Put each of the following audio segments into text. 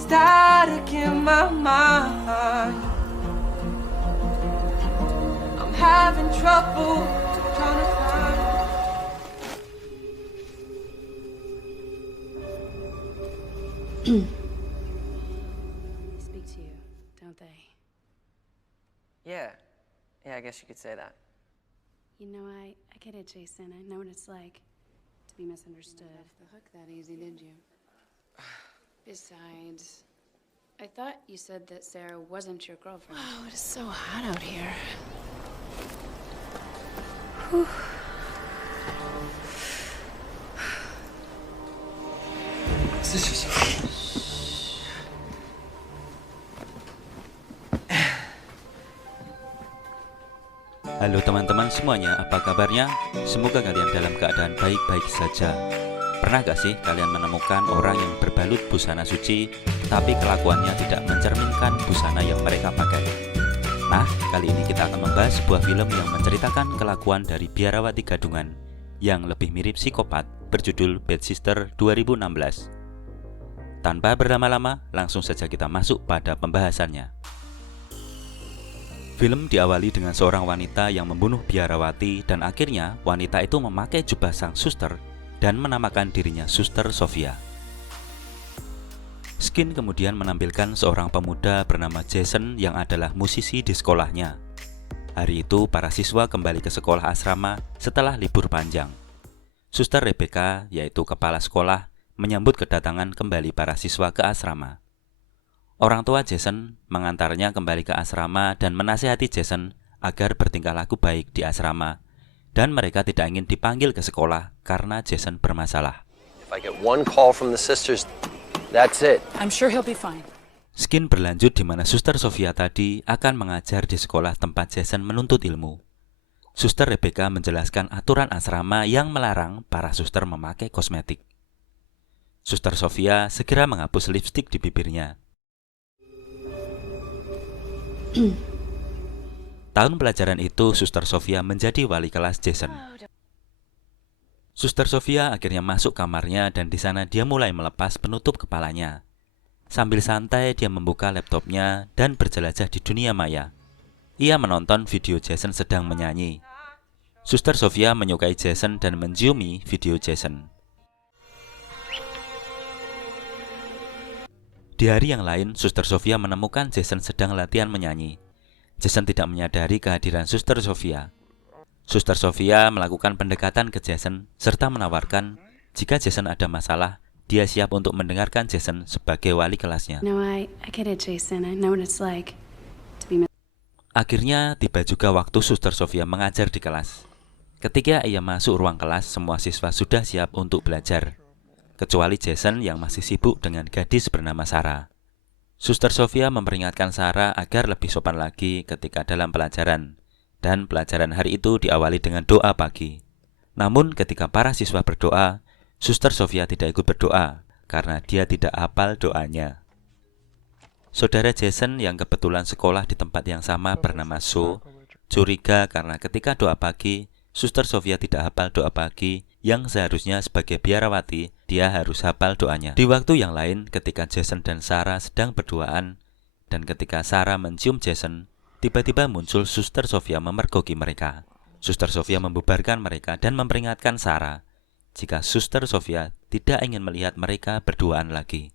static in my mind. I'm having trouble trying to find. Speak to you, don't they? Yeah, I guess you could say that. You know, I get it, Jason. I know what it's like to be misunderstood. Off the hook that easy, did you? Besides, I thought you said that Sarah wasn't your girlfriend. Oh, it is so hot out here. Halo teman-teman semuanya, apa kabarnya? Semoga kalian dalam keadaan baik-baik saja. Pernah gak sih kalian menemukan orang yang berbalut busana suci, tapi kelakuannya tidak mencerminkan busana yang mereka pakai? Nah, kali ini kita akan membahas sebuah film yang menceritakan kelakuan dari biarawati gadungan yang lebih mirip psikopat, berjudul Bad Sister 2016. Tanpa berlama-lama, langsung saja kita masuk pada pembahasannya. Film diawali dengan seorang wanita yang membunuh biarawati dan akhirnya wanita itu memakai jubah sang suster dan menamakan dirinya Suster Sofia. Skin kemudian menampilkan seorang pemuda bernama Jason yang adalah musisi di sekolahnya. Hari itu para siswa kembali ke sekolah asrama setelah libur panjang. Suster Rebecca, yaitu kepala sekolah, menyambut kedatangan kembali para siswa ke asrama. Orang tua Jason mengantarnya kembali ke asrama dan menasihati Jason agar bertingkah laku baik di asrama dan mereka tidak ingin dipanggil ke sekolah karena Jason bermasalah. If I get one call from the sisters, that's it. I'm sure he'll be fine. Skin berlanjut di mana Suster Sofia tadi akan mengajar di sekolah tempat Jason menuntut ilmu. Suster Rebecca menjelaskan aturan asrama yang melarang para suster memakai kosmetik. Suster Sofia segera menghapus lipstik di bibirnya. Tahun pelajaran itu, Suster Sofia menjadi wali kelas Jason. Suster Sofia akhirnya masuk kamarnya dan di sana dia mulai melepas penutup kepalanya. Sambil santai, dia membuka laptopnya dan berjelajah di dunia maya. Ia menonton video Jason sedang menyanyi. Suster Sofia menyukai Jason dan menciumi video Jason. Di hari yang lain, Suster Sofia menemukan Jason sedang latihan menyanyi. Jason tidak menyadari kehadiran Suster Sofia. Suster Sofia melakukan pendekatan ke Jason serta menawarkan jika Jason ada masalah, dia siap untuk mendengarkan Jason sebagai wali kelasnya. No, I get it, Jason. I know what it's like to be Akhirnya tiba juga waktu Suster Sofia mengajar di kelas. Ketika ia masuk ruang kelas, semua siswa sudah siap untuk belajar, kecuali Jason yang masih sibuk dengan gadis bernama Sarah. Suster Sofia memperingatkan Sarah agar lebih sopan lagi ketika dalam pelajaran, dan pelajaran hari itu diawali dengan doa pagi. Namun ketika para siswa berdoa, Suster Sofia tidak ikut berdoa karena dia tidak hafal doanya. Saudara Jason yang kebetulan sekolah di tempat yang sama bernama So, curiga karena ketika doa pagi, Suster Sofia tidak hafal doa pagi yang seharusnya sebagai biarawati, dia harus hafal doanya. Di waktu yang lain, ketika Jason dan Sarah sedang berduaan, dan ketika Sarah mencium Jason, tiba-tiba muncul Suster Sofia memergoki mereka. Suster Sofia membubarkan mereka dan memperingatkan Sarah jika Suster Sofia tidak ingin melihat mereka berduaan lagi.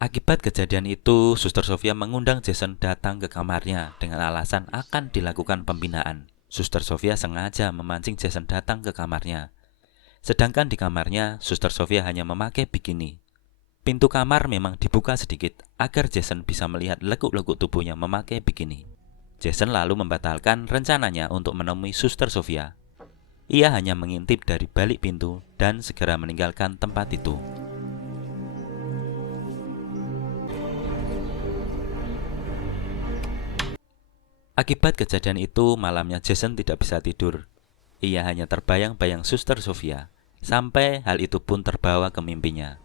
Akibat kejadian itu, Suster Sofia mengundang Jason datang ke kamarnya dengan alasan akan dilakukan pembinaan. Suster Sofia sengaja memancing Jason datang ke kamarnya. Sedangkan di kamarnya, Suster Sofia hanya memakai bikini. Pintu kamar memang dibuka sedikit agar Jason bisa melihat lekuk-lekuk tubuhnya memakai bikini. Jason lalu membatalkan rencananya untuk menemui Suster Sofia. Ia hanya mengintip dari balik pintu dan segera meninggalkan tempat itu. Akibat kejadian itu, malamnya Jason tidak bisa tidur. Ia hanya terbayang-bayang Suster Sofia, sampai hal itu pun terbawa ke mimpinya.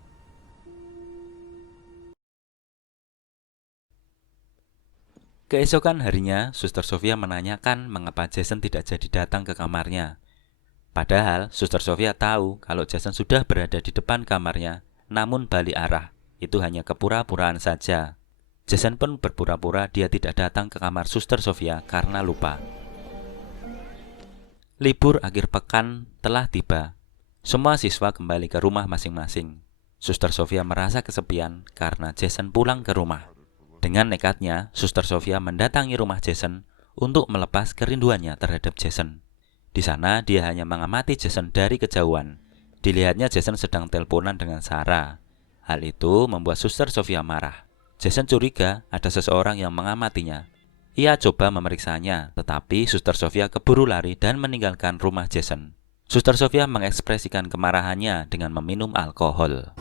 Keesokan harinya, Suster Sofia menanyakan mengapa Jason tidak jadi datang ke kamarnya. Padahal, Suster Sofia tahu kalau Jason sudah berada di depan kamarnya, namun balik arah. itu hanya kepura-puraan saja. Jason pun berpura-pura dia tidak datang ke kamar Suster Sofia karena lupa. Libur akhir pekan telah tiba. Semua siswa kembali ke rumah masing-masing. Suster Sofia merasa kesepian karena Jason pulang ke rumah. Dengan nekatnya, Suster Sofia mendatangi rumah Jason untuk melepas kerinduannya terhadap Jason. Di sana, dia hanya mengamati Jason dari kejauhan. Dilihatnya Jason sedang teleponan dengan Sarah. Hal itu membuat Suster Sofia marah. Jason curiga ada seseorang yang mengamatinya. Ia coba memeriksanya, tetapi Suster Sofia keburu lari dan meninggalkan rumah Jason. Suster Sofia mengekspresikan kemarahannya dengan meminum alkohol.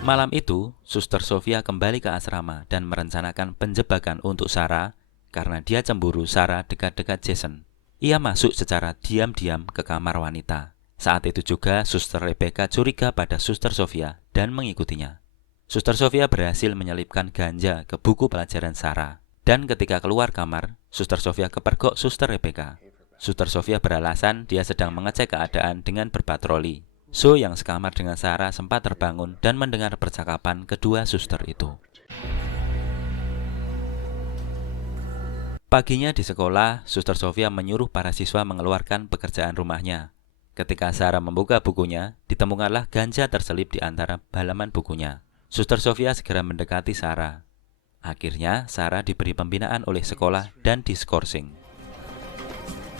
Malam itu, Suster Sofia kembali ke asrama dan merencanakan penjebakan untuk Sarah karena dia cemburu Sarah dekat-dekat Jason. Ia masuk secara diam-diam ke kamar wanita. Saat itu juga Suster Rebecca curiga pada Suster Sofia dan mengikutinya. Suster Sofia berhasil menyelipkan ganja ke buku pelajaran Sarah. Dan ketika keluar kamar, Suster Sofia kepergok Suster Rebecca. Suster Sofia beralasan dia sedang mengecek keadaan dengan berpatroli. So yang sekamar dengan Sarah sempat terbangun dan mendengar percakapan kedua suster itu. Paginya di sekolah, Suster Sofia menyuruh para siswa mengeluarkan pekerjaan rumahnya. Ketika Sarah membuka bukunya, ditemukanlah ganja terselip di antara halaman bukunya. Suster Sofia segera mendekati Sarah. Akhirnya, Sarah diberi pembinaan oleh sekolah dan diskorsing.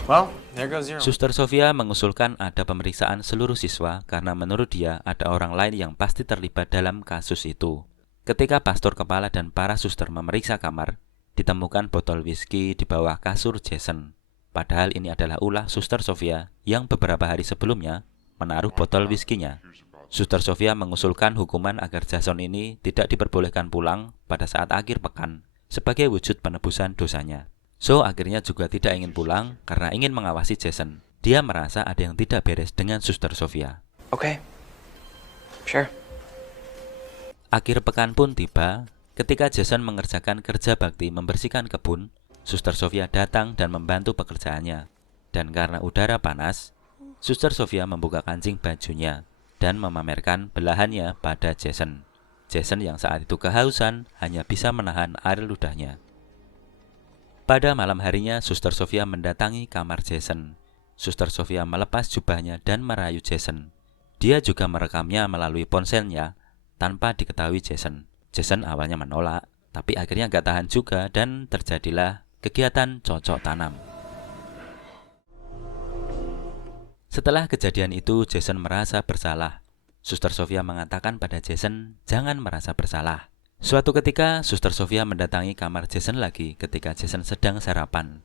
Well, there goes your... Suster Sofia mengusulkan ada pemeriksaan seluruh siswa karena menurut dia ada orang lain yang pasti terlibat dalam kasus itu. Ketika pastor kepala dan para suster memeriksa kamar, ditemukan botol whisky di bawah kasur Jason. Padahal ini adalah ulah Suster Sofia yang beberapa hari sebelumnya menaruh botol whisky-nya. Suster Sofia mengusulkan hukuman agar Jason ini tidak diperbolehkan pulang pada saat akhir pekan sebagai wujud penebusan dosanya. So akhirnya juga tidak ingin pulang karena ingin mengawasi Jason. Dia merasa ada yang tidak beres dengan Suster Sofia. Okay. Sure. Akhir pekan pun tiba. Ketika Jason mengerjakan kerja bakti membersihkan kebun, Suster Sofia datang dan membantu pekerjaannya. Dan karena udara panas, Suster Sofia membuka kancing bajunya dan memamerkan belahannya pada Jason. Jason yang saat itu kehausan hanya bisa menahan air ludahnya. Pada malam harinya, Suster Sofia mendatangi kamar Jason. Suster Sofia melepas jubahnya dan merayu Jason. Dia juga merekamnya melalui ponselnya tanpa diketahui Jason. Jason awalnya menolak, tapi akhirnya gak tahan juga dan terjadilah kegiatan cocok tanam. Setelah kejadian itu, Jason merasa bersalah. Suster Sofia mengatakan pada Jason, jangan merasa bersalah. Suatu ketika, Suster Sofia mendatangi kamar Jason lagi ketika Jason sedang sarapan.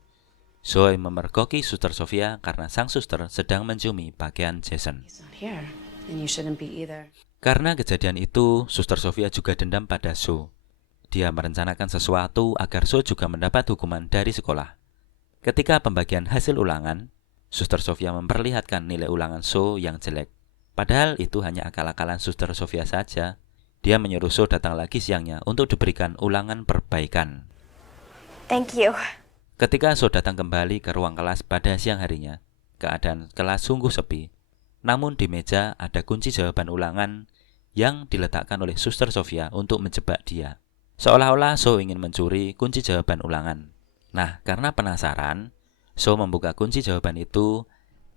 Zoe memergoki Suster Sofia karena sang suster sedang menciumi pakaian Jason. He's not here, and you shouldn't be either. Karena kejadian itu, Suster Sofia juga dendam pada Zoe. Dia merencanakan sesuatu agar Zoe juga mendapat hukuman dari sekolah. Ketika pembagian hasil ulangan, Suster Sofia memperlihatkan nilai ulangan Zoe yang jelek. Padahal itu hanya akal-akalan Suster Sofia saja. Dia menyuruh Zoe datang lagi siangnya untuk diberikan ulangan perbaikan. Thank you. Ketika Zoe datang kembali ke ruang kelas pada siang harinya, keadaan kelas sungguh sepi. Namun di meja ada kunci jawaban ulangan yang diletakkan oleh Suster Sofia untuk menjebak dia. Seolah-olah Zoe ingin mencuri kunci jawaban ulangan. Nah, karena penasaran, Zoe membuka kunci jawaban itu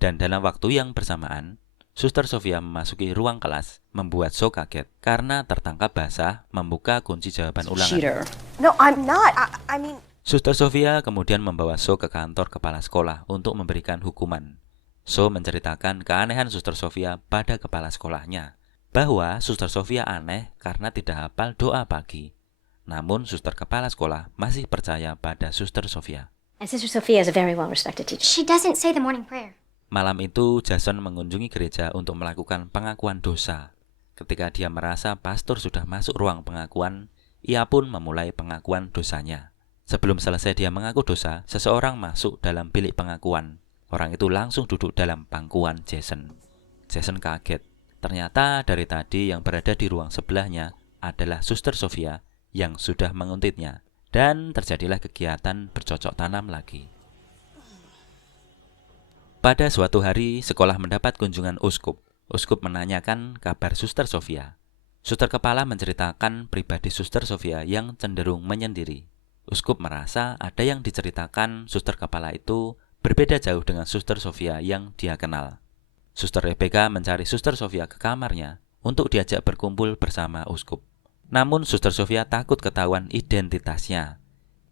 dan dalam waktu yang bersamaan, Suster Sofia memasuki ruang kelas, membuat Zoe kaget karena tertangkap basah membuka kunci jawaban ulangan. Cheater. No, I'm not. I mean... Suster Sofia kemudian membawa Zoe ke kantor kepala sekolah untuk memberikan hukuman. Zoe menceritakan keanehan Suster Sofia pada kepala sekolahnya, bahwa Suster Sofia aneh karena tidak hafal doa pagi. Namun Suster kepala sekolah masih percaya pada Suster Sofia. And Sister Sophia is a very well-respected teacher. She doesn't say the morning prayer. Malam itu, Jason mengunjungi gereja untuk melakukan pengakuan dosa. Ketika dia merasa pastor sudah masuk ruang pengakuan, ia pun memulai pengakuan dosanya. Sebelum selesai dia mengaku dosa, seseorang masuk dalam bilik pengakuan. Orang itu langsung duduk dalam pangkuan Jason. Jason kaget. Ternyata dari tadi yang berada di ruang sebelahnya adalah Suster Sofia yang sudah menguntitnya. Dan terjadilah kegiatan bercocok tanam lagi. Pada suatu hari, sekolah mendapat kunjungan uskup. Uskup menanyakan kabar Suster Sofia. Suster kepala menceritakan pribadi Suster Sofia yang cenderung menyendiri. Uskup merasa ada yang diceritakan suster kepala itu berbeda jauh dengan Suster Sofia yang dia kenal. Suster Rebecca mencari Suster Sofia ke kamarnya untuk diajak berkumpul bersama uskup. Namun Suster Sofia takut ketahuan identitasnya.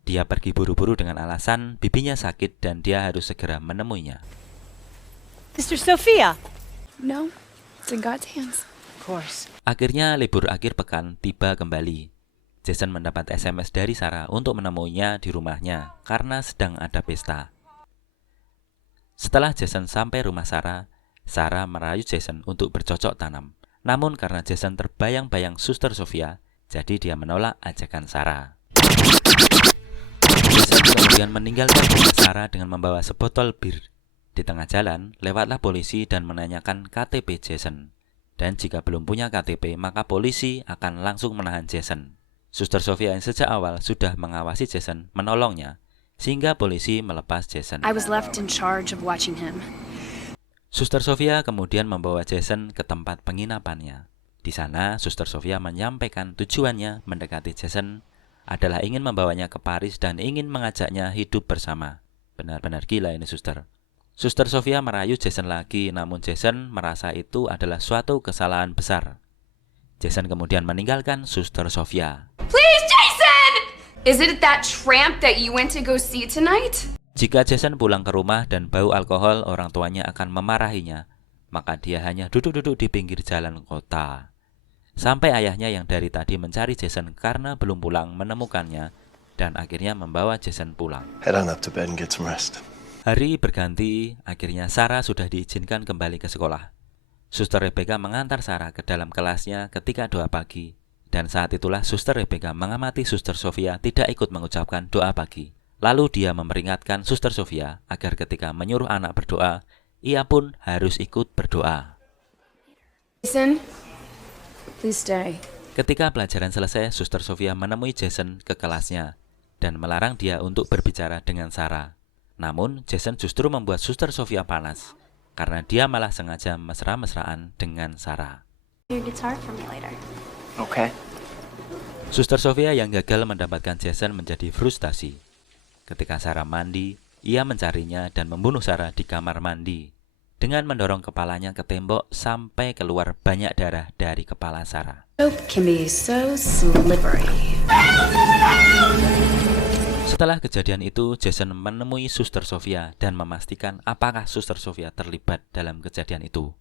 Dia pergi buru-buru dengan alasan bibinya sakit dan dia harus segera menemuinya. Sister Sophia. No, it's in God's hands. Of course. Akhirnya libur akhir pekan tiba kembali. Jason mendapat SMS dari Sarah untuk menemuinya di rumahnya karena sedang ada pesta. Setelah Jason sampai rumah Sarah merayu Jason untuk bercocok tanam. Namun karena Jason terbayang-bayang Suster Sofia, jadi dia menolak ajakan Sarah. Jason kemudian meninggalkan rumah Sarah dengan membawa sebotol bir. Di tengah jalan, lewatlah polisi dan menanyakan KTP Jason. Dan jika belum punya KTP, maka polisi akan langsung menahan Jason. Suster Sofia yang sejak awal sudah mengawasi Jason menolongnya, sehingga polisi melepas Jason. I was left in charge of watching him. Suster Sofia kemudian membawa Jason ke tempat penginapannya. Di sana, Suster Sofia menyampaikan tujuannya mendekati Jason adalah ingin membawanya ke Paris dan ingin mengajaknya hidup bersama. Benar-benar gila ini suster. Suster Sofia merayu Jason lagi, namun Jason merasa itu adalah suatu kesalahan besar. Jason kemudian meninggalkan Suster Sofia. Please, Jason! Is it that tramp that you went to go see tonight? Jika Jason pulang ke rumah dan bau alkohol, orang tuanya akan memarahinya, maka dia hanya duduk-duduk di pinggir jalan kota. Sampai ayahnya yang dari tadi mencari Jason karena belum pulang menemukannya dan akhirnya membawa Jason pulang. Head on up to bed and get some rest. Hari berganti, akhirnya Sarah sudah diizinkan kembali ke sekolah. Suster Rebecca mengantar Sarah ke dalam kelasnya ketika doa pagi. Dan saat itulah Suster Rebecca mengamati Suster Sofia tidak ikut mengucapkan doa pagi. Lalu dia memperingatkan Suster Sofia agar ketika menyuruh anak berdoa, ia pun harus ikut berdoa. Jason, please stay. Ketika pelajaran selesai, Suster Sofia menemui Jason ke kelasnya dan melarang dia untuk berbicara dengan Sarah. Namun, Jason justru membuat Suster Sofia panas karena dia malah sengaja mesra-mesraan dengan Sarah. Your guitar for me later. Okay. Suster Sofia yang gagal mendapatkan Jason menjadi frustasi. Ketika Sarah mandi, ia mencarinya dan membunuh Sarah di kamar mandi dengan mendorong kepalanya ke tembok sampai keluar banyak darah dari kepala Sarah. Soap can be so slippery. Setelah kejadian itu, Jason menemui Suster Sofia dan memastikan apakah Suster Sofia terlibat dalam kejadian itu.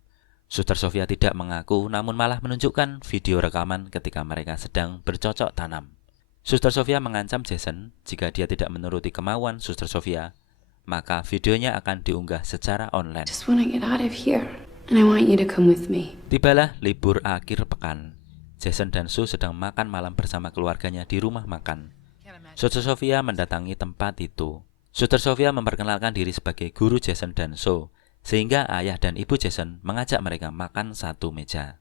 Suster Sofia tidak mengaku, namun malah menunjukkan video rekaman ketika mereka sedang bercocok tanam. Suster Sofia mengancam Jason jika dia tidak menuruti kemauan Suster Sofia, maka videonya akan diunggah secara online. Just want to get out of here, and I want you to come with me. Tibalah libur akhir pekan. Jason dan Sue sedang makan malam bersama keluarganya di rumah makan. Suster Sofia mendatangi tempat itu. Suster Sofia memperkenalkan diri sebagai guru Jason dan Sue, sehingga ayah dan ibu Jason mengajak mereka makan satu meja.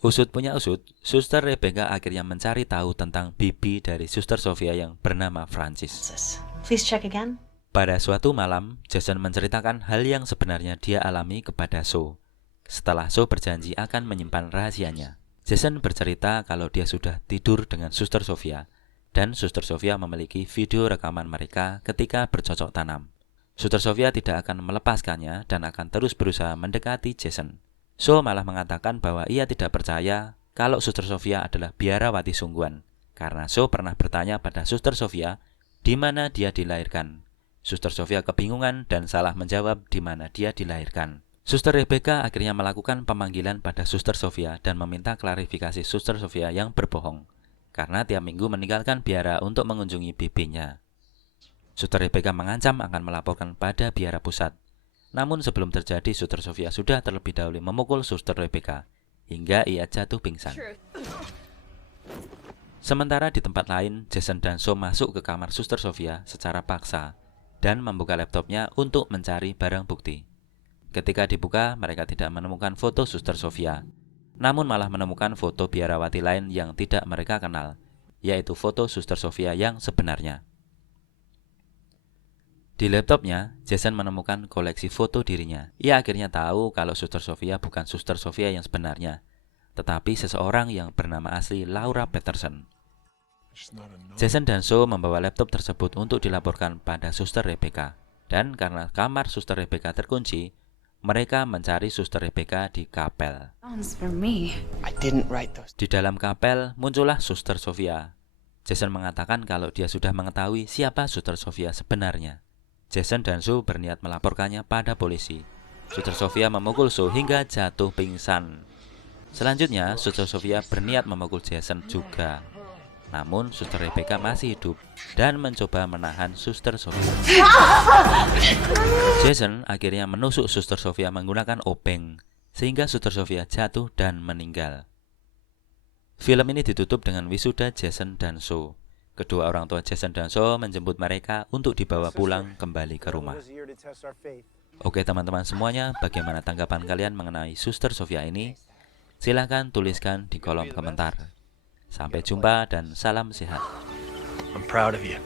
Usut punya usut, Suster Rebecca akhirnya mencari tahu tentang bibi dari Suster Sofia yang bernama Francis. Please check again. Pada suatu malam, Jason menceritakan hal yang sebenarnya dia alami kepada Sue. Setelah Sue berjanji akan menyimpan rahasianya, Jason bercerita kalau dia sudah tidur dengan Suster Sofia, dan Suster Sofia memiliki video rekaman mereka ketika bercocok tanam. Suster Sofia tidak akan melepaskannya dan akan terus berusaha mendekati Jason. Sue malah mengatakan bahwa ia tidak percaya kalau Suster Sofia adalah biarawati sungguhan, karena Sue pernah bertanya pada Suster Sofia di mana dia dilahirkan. Suster Sofia kebingungan dan salah menjawab di mana dia dilahirkan. Suster Rebecca akhirnya melakukan pemanggilan pada Suster Sofia dan meminta klarifikasi Suster Sofia yang berbohong, karena tiap minggu meninggalkan biara untuk mengunjungi bibinya. Suster Rebecca mengancam akan melaporkan pada biara pusat. Namun sebelum terjadi, Suster Sofia sudah terlebih dahulu memukul Suster Rebecca hingga ia jatuh pingsan. Sementara di tempat lain, Jason dan Sue masuk ke kamar Suster Sofia secara paksa dan membuka laptopnya untuk mencari barang bukti. Ketika dibuka, mereka tidak menemukan foto Suster Sofia, namun malah menemukan foto biarawati lain yang tidak mereka kenal, yaitu foto Suster Sofia yang sebenarnya. Di laptopnya, Jason menemukan koleksi foto dirinya. Ia akhirnya tahu kalau Suster Sofia bukan Suster Sofia yang sebenarnya, tetapi seseorang yang bernama asli Laura Peterson. Jason dan Sue membawa laptop tersebut untuk dilaporkan pada Suster Rebecca. Dan karena kamar Suster Rebecca terkunci, mereka mencari Suster Rebecca di kapel. I didn't write those. Di dalam kapel muncullah Suster Sofia. Jason mengatakan kalau dia sudah mengetahui siapa Suster Sofia sebenarnya. Jason dan Sue berniat melaporkannya pada polisi. Suster Sofia memukul Sue hingga jatuh pingsan. Selanjutnya, Suster Sofia berniat memukul Jason juga. Namun, Suster Rebecca masih hidup dan mencoba menahan Suster Sofia. Jason akhirnya menusuk Suster Sofia menggunakan obeng, sehingga Suster Sofia jatuh dan meninggal. Film ini ditutup dengan wisuda Jason dan Sue. Kedua orang tua Jason dan Sue menjemput mereka untuk dibawa pulang kembali ke rumah. Oke teman-teman semuanya, bagaimana tanggapan kalian mengenai Suster Sofia ini? Silahkan tuliskan di kolom komentar. Sampai jumpa dan salam sehat. I'm proud of you.